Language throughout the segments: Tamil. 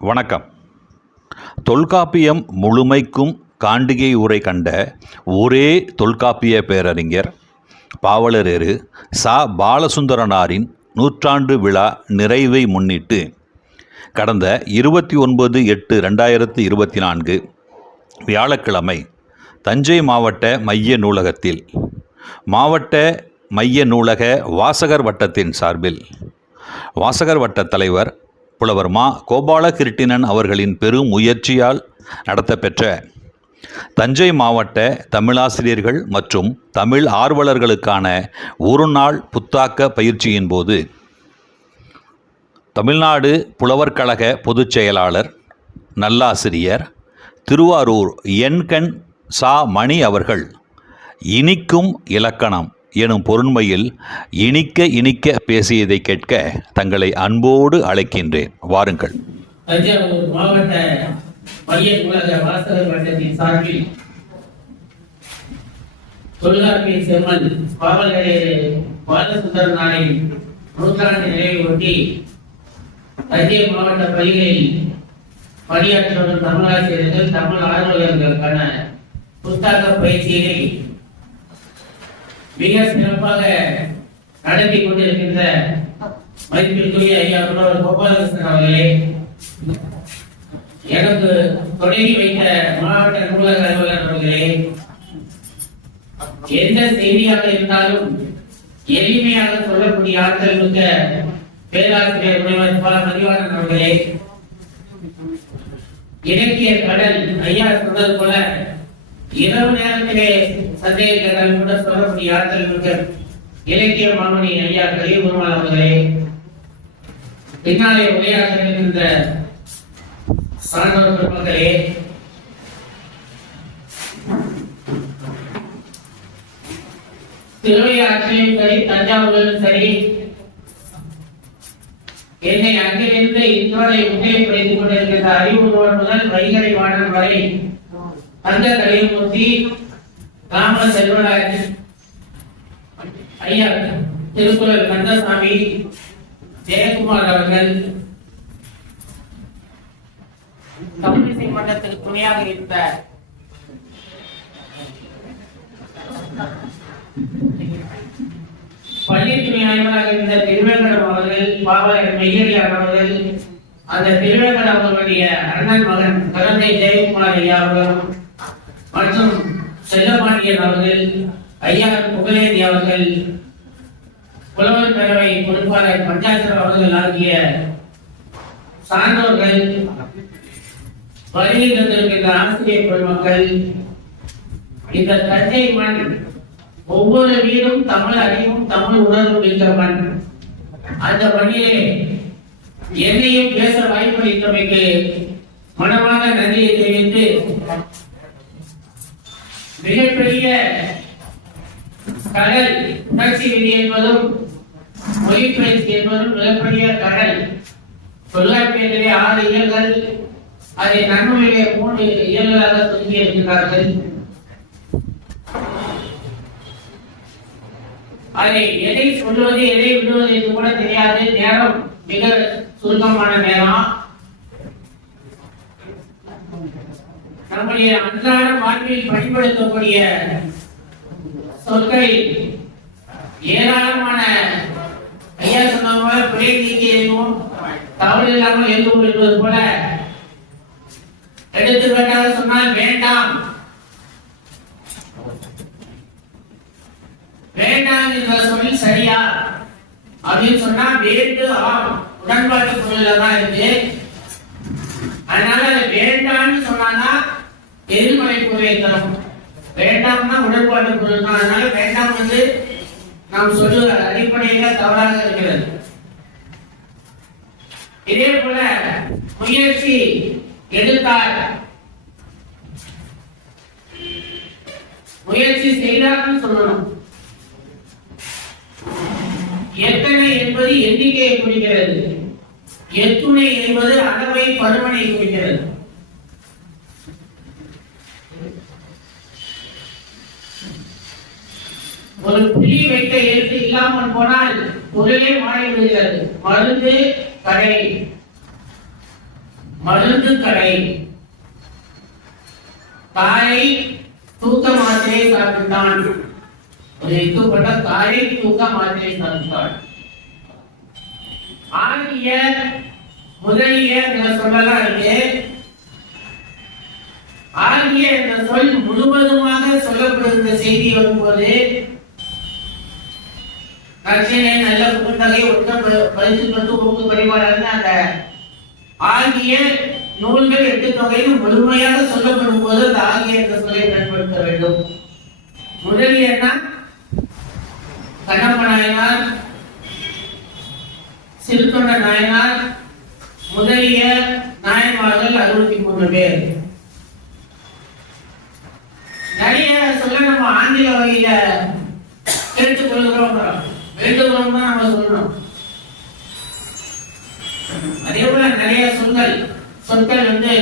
வணக்கம். தொல்காப்பியம் முழுமைக்கும் காண்டிகை உரை கண்ட ஒரே தொல்காப்பிய பேரறிஞர் பாவலரேறு சா. பாலசுந்தரனாரின் நூற்றாண்டு விழா நிறைவை முன்னிட்டு கடந்த இருபத்தி ஒன்பது எட்டு ரெண்டாயிரத்தி இருபத்தி நான்கு வியாழக்கிழமை தஞ்சை மாவட்ட மைய நூலகத்தில் மாவட்ட மைய நூலக வாசகர் வட்டத்தின் சார்பில் வாசகர் வட்ட தலைவர் புலவர் மா கோபாலகிருட்டிணன் அவர்களின் பெரும் முயற்சியால் நடத்தப்பெற்ற தஞ்சை மாவட்ட தமிழாசிரியர்கள் மற்றும் தமிழ் ஆர்வலர்களுக்கான ஒரு நாள் புத்தாக்க பயிற்சியின் போது தமிழ்நாடு புலவர் கழக பொதுச் செயலாளர் நல்லாசிரியர் திருவாரூர் என்கண் சா மணி அவர்கள் இனிக்கும் இலக்கணம். எனும் பொருண்மையில் இனிக்க இனிக்க பேசியதை கேட்க தங்களை அன்போடு அழைக்கின்றேன். வாருங்கள். தஞ்சாவூர் மாவட்ட மைய உலக வாசகர் வட்டத்தின் சார்பில் தொல்காப்பிய பாவலரே நாளின் நூற்றாண்டு தஞ்சை மாவட்ட பள்ளிகளில் பணியாற்றி வரும் தமிழாசிரியர்கள் தமிழ் ஆர்வலர்களுக்கான புத்தக பயிற்சியை மிக சிறப்பாக நடத்தி கொண்டிருக்கின்ற மதிப்பிற்குரிய ஐயா புலவர் கோபாலகிருஷ்ணன் அவர்களே எனக்கு தொடங்கி வைத்த மாவட்ட நூலக அலுவலர் அவர்களே எந்த செய்தியாக இருந்தாலும் எளிமையாக சொல்லக்கூடிய ஆற்றல் மிக்க பேராசிரியர் முனைவர் பல மதிவாணன் அவர்களே இலக்கிய கடல் ஐயா சொன்னது போல இரவு நேரத்திலே சந்தேக கூட சொல்லக்கூடிய ஆற்றல் மிக்க இலக்கிய மாமணி ஐயா கலியபெருமாள் அவர்களே பின்னாலே உரையாற்ற இருக்கின்ற சான்றோர் பெருமக்களே திருவையாற்றிலும் சரி தஞ்சாவூரிலும் சரி என்னை அங்கிருந்து இன்றோரை முன்னிலைப்படுத்திக் கொண்டிருக்கின்ற அறிவுறுவர் முதல் வைகரை வாணன் வரை தங்க கலியமூர்த்தி ராம செல்வராஜ் ஐயா திருக்குறள் கந்தசாமி ஜெயக்குமார் அவர்கள். தமிழிசை மன்றத்துக்கு துணையாக இருந்த பள்ளித்துறை ஆய்வராக இருந்த திருவேங்கடம் அவர்கள் பாவலர் மெய்யடியார் அவர்கள் அந்த திருவேங்கடம் அவர்களுடைய அண்ணன் மகன் கலந்தை ஜெயக்குமார் ஐயா அவர்கள் மற்றும் செல்லபாண்டியன் அவர்கள் ஐயா புகழேந்தி அவர்கள் புலவர் பேரவை பொறுப்பாளர் பஞ்சாயத்து அவர்கள் ஆகிய சான்றோர்கள் வருகை தந்திருக்கின்ற ஆசிரியர் பெருமக்கள் இந்த தஞ்சை மண் ஒவ்வொரு வீடும் தமிழ் அறிவும் தமிழ் உணர்வு மிக்க மண். அந்த மண்ணிலே என்னையும் பேச வாய்ப்பு வாய்ப்பளித்தமைக்கு மனமாக நன்றியை தெரிவித்து மிகப்பெரிய கடல் உணர்ச்சி விதி என்பதும் மொழிப்பயிற்சி என்பதும் மிகப்பெரிய கடல். தொல்காப்பியத்திலே ஆறு இயல்கள் அதை நன்மையிலே மூன்று இயல்களாக தொங்கி இருக்கின்றார்கள். அதை எதை சொல்வது எதை விடுவது என்று கூட தெரியாது. நேரம் மிக சுருக்கமான நேரம். நம்முடைய அன்றாட வாழ்வில் பயன்படுத்தக்கூடிய சொற்களில் ஏராளமான ஐயா சொன்ன பிழை நீக்கி எதுவும் தவறு இல்லாமல் எதுவும் என்பது போல எடுத்துக்காட்டாக சொன்னால் வேண்டாம். வேண்டாம் என்ற சொல் சரியா? அப்படின்னு சொன்னா வேண்டு ஆம். உடன்பாட்டு பொருள்ல தான் இருக்கு. அதனால வேண்டாம்னு சொன்னான்னா எதிர்மறை பொருளை தரும் வேண்டாம்னா உடன்பாட்டு பொருள் தான். அதனால வேண்டாம் வந்து நாம் சொல்லுகிற அடிப்படையில தவறாக இருக்கிறது. இதே போல முயற்சி எடுத்தார் முயற்சி செய்தார்னு சொல்லணும். எத்தனை என்பது எண்ணிக்கையை குறிக்கிறது. எத்துணை என்பது அளவை பருமனை குறிக்கிறது. ஒரு புலி வைக்க எழுத்து இல்லாமல் போனால் பொருளே மாறி விடுகிறது. மருந்து கடை. மருந்து கடை. தாயை தூக்க மாத்திரை சாப்பிட்டான். ஒரு இத்துப்பட்ட தாயை தூக்க மாத்திரை சாப்பிட்டான் ஆகிய முதலிய சொல்லலாம் இருக்கு. ஆகிய இந்த சொல் முழுவதுமாக சொல்லப்படுகிற செய்தி வரும்போது நச்சினை நல்ல புத்தகை ஒட்ட பரிசு பெற்று ஊக்கு பரிவாளர் அந்த ஆகிய நூல்கள் எட்டு தொகையில் முழுமையாக சொல்லப்படும் போது அந்த ஆகிய என்ற சொல்லை பயன்படுத்த வேண்டும். முதலியன்னா கண்ணப்ப நாயனார் சிறுத்தொண்ட நாயனார் முதலிய நாயன்மார்கள் அறுபத்தி மூணு பேர். நிறைய சொல்ல நம்ம ஆங்கில வகையில கேட்டுக் கொள்கிறோம் தான் நம்ம சொல்லணும். அதே போல நிறைய சொற்கள் சொற்கள் வந்து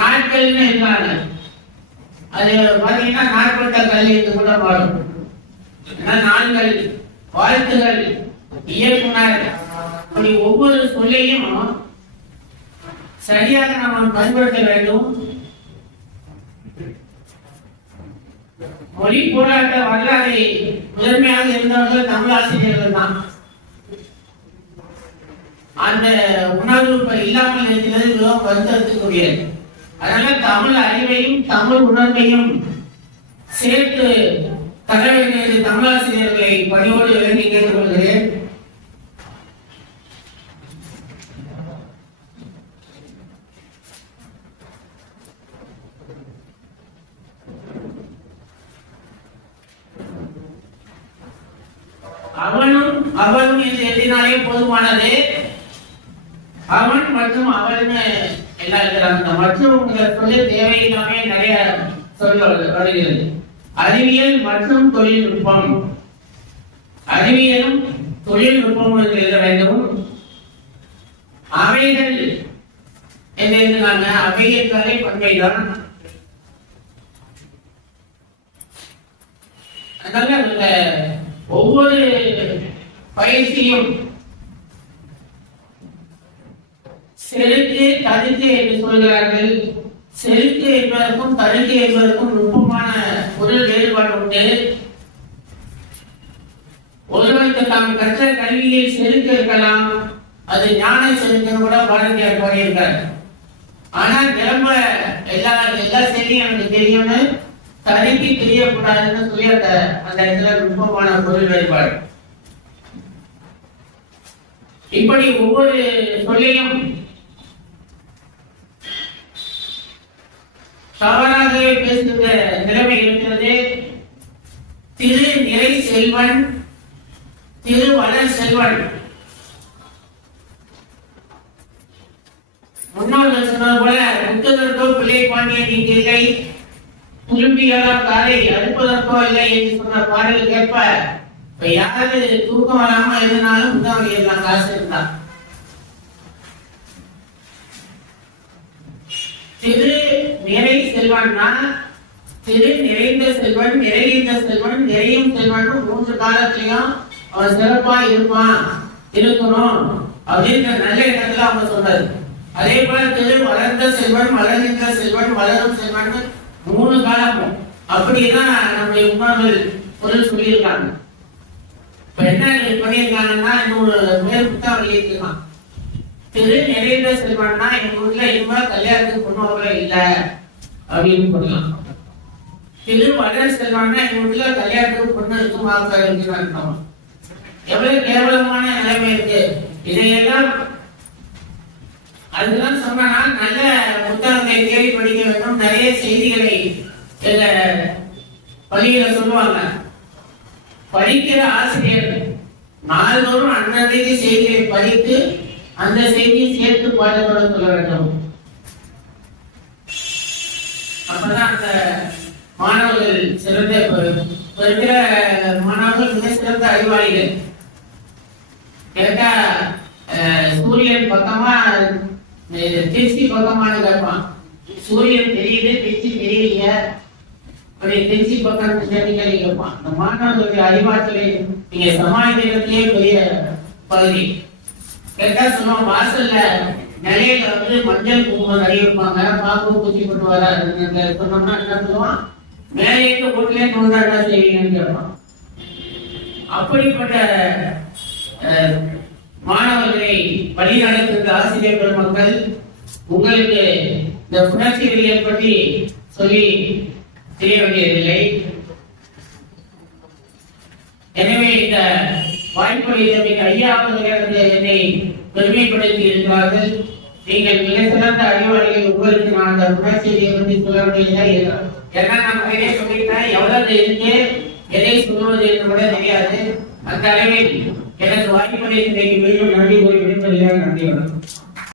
நாட்கள்னு இருக்காங்க. அது பாத்தீங்கன்னா நாற்பட்ட கல் என்று கூட பாடும். நாள்கள் வாழ்த்துகள் இயக்குனர் ஒவ்வொரு சொல்லையும் சரியாக நாம் பயன்படுத்த வேண்டும். மொழி போராட்ட வரலாறை முதன்மையாக இருந்தவர்கள் தமிழாசிரியர்கள் தான். அந்த உணர்வு இல்லாமல் இருக்கிறது மிகவும் வருத்தத்துக்குரியது. அதனால தமிழ் அறிவையும் தமிழ் உணர்வையும் சேர்த்து தர வேண்டியது தமிழாசிரியர்களை பணியோடு வேண்டி கேட்டுக்கொள்கிறேன். அவனும் அவளும் என்று எழுதினாலே போதுமானது. அவன் மற்றும் அவள்னு எல்லாம் இருக்கிறாங்க அந்த மற்றவங்க சொல்லி தேவையில்லாமே நிறைய சொல் வருகிறது. அறிவியல் மற்றும் தொழில்நுட்பம் அறிவியலும் தொழில்நுட்பம் என்று எழுத வேண்டும். அவைகள் என்று எழுதினாங்க அவையற்காலே பண்பைதான். அதனால ஒவ்வொரு பயிற்சியும் செருக்கு தடுக்கு என்று சொல்கிறார்கள். செருக்கு என்பதற்கும் தடுக்கு என்பதற்கும் நுட்பமான பொருள் வேறுபாடு உண்டு. ஒருவருக்கு தாம் கற்ற கல்வியில் செருக்கு இருக்கலாம் அது ஞான செருக்கு கூட பாரதியார் பாடியிருக்கார் ஆனா நிரம்ப எல்லா எல்லா செய்தியும் எனக்கு தெரியும்னு தடுக்கி தெரியக்கூடாதுன்னு சொல்லி அந்த அந்த இடத்துல நுட்பமான பொருள் வேறுபாடு. இப்படி ஒவ்வொரு சொல்லையும் தவறாகவே பேசுகிற நிலைமை இருக்கிறது. திரு நிறை செல்வன் திரு வளர் செல்வன். முன்னோர்கள் சொன்னது போல முத்ததற்கோ பிள்ளை பாண்டியன் இல்லை. திரும்பியாரா காலை அறுப்பதற்கோ இல்லை என்று சொன்ன பாடல் கேட்ப இப்ப யாராவது தூக்கம் வராம இருந்தாலும் புத்தகம் எழுதலாம் காசு இருந்தா. திரு நிறை செல்வன்னா திரு நிறைந்த செல்வன் நிறைந்த செல்வன் நிறையும் செல்வன் மூன்று காலத்திலையும் அவன் சிறப்பா இருப்பான் இருக்கணும் அப்படின்ற நல்ல இடத்துல அவங்க சொன்னது அதே போல திரு வளர்ந்த செல்வன் வளர்கின்ற செல்வன் வளரும் செல்வன் மூணு காலமும் அப்படிதான் நம்முடைய முன்னோர்கள் பொருள் சொல்லியிருக்காங்க. இப்ப என்ன பண்ணியிருக்காங்கன்னா இன்னொரு மேல் புத்தகம் வெளியிட்டிருக்கான் திரு நிறைந்த செல்வான்னா எங்க ஊர்ல இனிமே கல்யாணத்துக்கு பொண்ணு இல்ல. அப்படின்னு சொல்லலாம் திரு வளர செல்வான்னா எங்க ஊர்ல கல்யாணத்துக்கு பொண்ணு இருக்குமா இருக்குன்னு அர்த்தம். எவ்வளவு கேவலமான நிலைமை இருக்கு. இதையெல்லாம் அதுதான் சொன்னால் நல்ல புத்தகங்களை தேடி படிக்க வேண்டும் நிறைய செய்திகளை எங்க பள்ளியில சொல்லுவாங்க. படிக்கிற ஆசிரியர் நாள்தோறும் அன்னன்றைக்கு செய்தியை படித்து அந்த செய்தியை சேர்த்து பாடப்பட சொல்ல வேண்டும். அப்பதான் அந்த மாணவர்கள் சிறந்த இருக்கிற மாணவர்கள் மிக சிறந்த அறிவாளிகள். கேட்டா சூரியன் பக்கமா திருச்சி பக்கமானு கேட்பான் சூரியன் தெரியுது திருச்சி தெரியலையே. அப்படி திருச்சி பக்கம் கேள்விகளை கேட்பான் இந்த மாணவர்களுடைய அறிவாற்றலை நீங்க சமாளிக்கிறதுலயே பெரிய பகுதி. கேட்டா சொல்லுவோம் வாசல்ல நிலையில வந்து மஞ்சள் குங்குமம் அறிவிப்பாங்க பாப்பு பூச்சி கொண்டு வர சொன்னோம்னா என்ன சொல்லுவான்? மேலே இருந்து கொண்டாட்டா செய்வீங்கன்னு கேட்பான் அப்படிப்பட்ட மாணவர்களை வழி வழிநடத்துகிற ஆசிரியர் பெருமக்கள் உங்களுக்கு இந்த புணர்ச்சிகளை பற்றி சொல்லி தெரிய வேண்டியதில்லை. எனவே இந்த வாய்ப்பு ஐயா அவர்கள் என்னை பெருமைப்படுத்தி இருக்கிறார்கள். நீங்கள் மிக சிறந்த அறிவாளிகள் உங்களுக்கு நான் அந்த புணர்ச்சியை பற்றி சொல்ல வேண்டியதாக இருக்கிறேன் ஏன்னா நான் சொல்லிட்டேன் எவ்வளவு இருக்கு எதை சொல்லுவது என்று கூட தெரியாது. அந்த அளவில் எனக்கு வாய்ப்பளித்தமைக்கு மீண்டும் நன்றி கூறி விடுப்பதில் நன்றி வணக்கம்.